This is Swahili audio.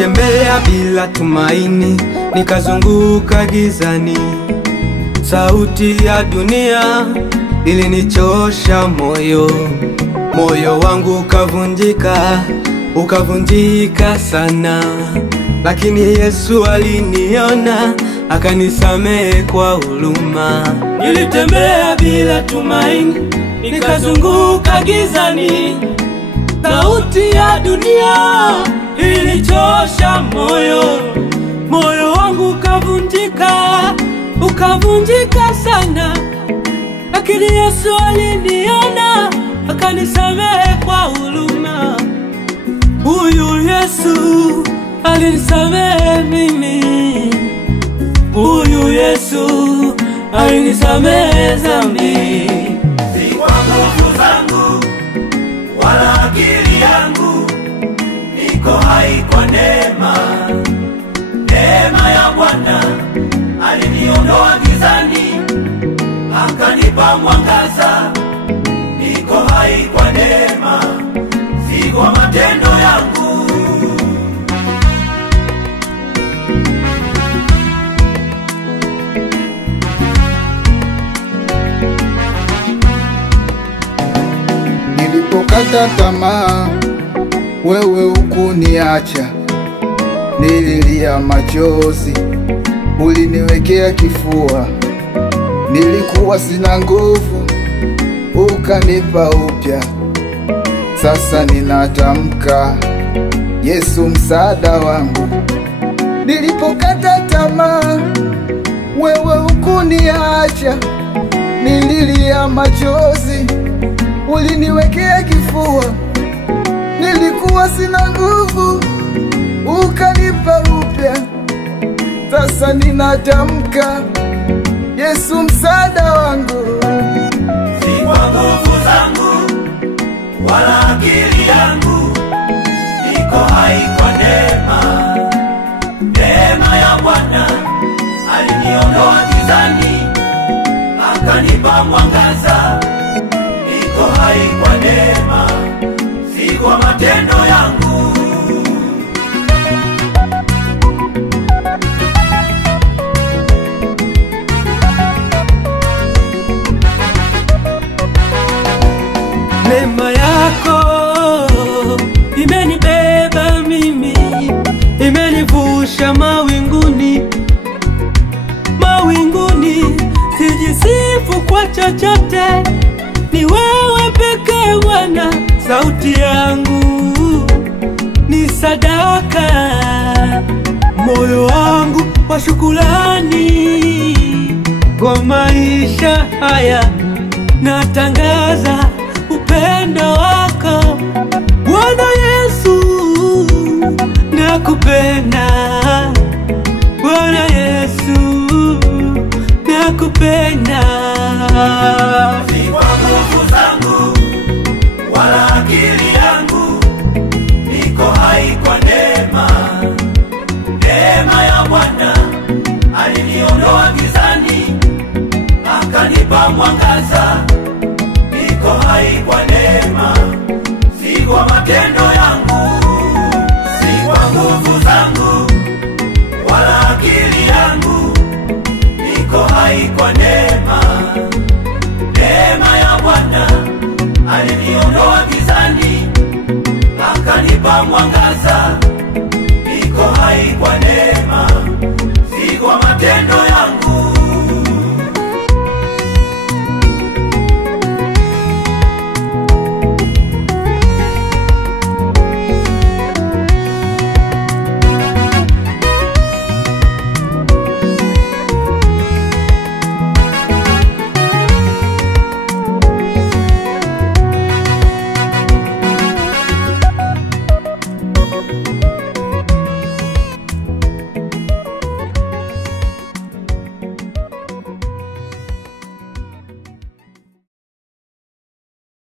Nilitembea bila tumaini, nikazunguka gizani. Sauti ya dunia ilinichosha moyo. Moyo wangu ukavunjika sana. Lakini Yesu aliniona, akanisamehe kwa huruma. Nilitembea bila tumaini, nikazunguka gizani. Sauti ya dunia ilinichosha moyo. Moyo wangu ukavunjika sana. Lakini Yesu aliniona, akanisamehe kwa huruma. Huyu Yesu alinisamehe mimi. Huyu Yesu alinisamehe dhambi. Si kwa nguvu zangu wala akili yangu, niko hai kwa neema. Neema ya Bwana aliniondoa gizani, akanipa mwangaza. Niko hai kwa neema, si kwa matendo yangu. Nilipokata tamaa, wewe hukuniacha. Nililia machozi, uliniwekea kifua. Nilikuwa sina nguvu, ukanipa upya. Sasa ninatamka, Yesu msaada wangu. Nilipokata tamaa, wewe hukuniacha. Nililia machozi, uliniwekea kifua. Nilikuwa sina nguvu, ukanipa upya. Sasa ninatamka, Yesu msaada wangu. Si kwa nguvu zangu wala akili yangu, niko hai kwa neema. Neema ya Bwana aliniondoa gizani, akanipa mwangaza. Niko hai kwa neema, si kwa matendo yangu. Neema yako imenibeba mimi, imenivusha mawinguni. Sijisifu kwa chochote, ni wewe pekee Bwana. Sauti yangu ni sadaka, moyo wangu wa shukrani. Kwa maisha haya natangaza upendo wako Bwana Yesu. Nakupenda Bwana Yesu, nakupenda. Si kwa nguvu zangu wala akili yangu, niko hai kwa neema. Neema ya Bwana aliniondoa gizani, akanipa mwangaza. Niko hai kwa neema, si kwa matendo yangu. Si kwa nguvu zangu wala akili yangu, niko hai kwa neema. Neema ya Bwana aliniondoa gizani, akanipa mwangaza. Niko hai kwa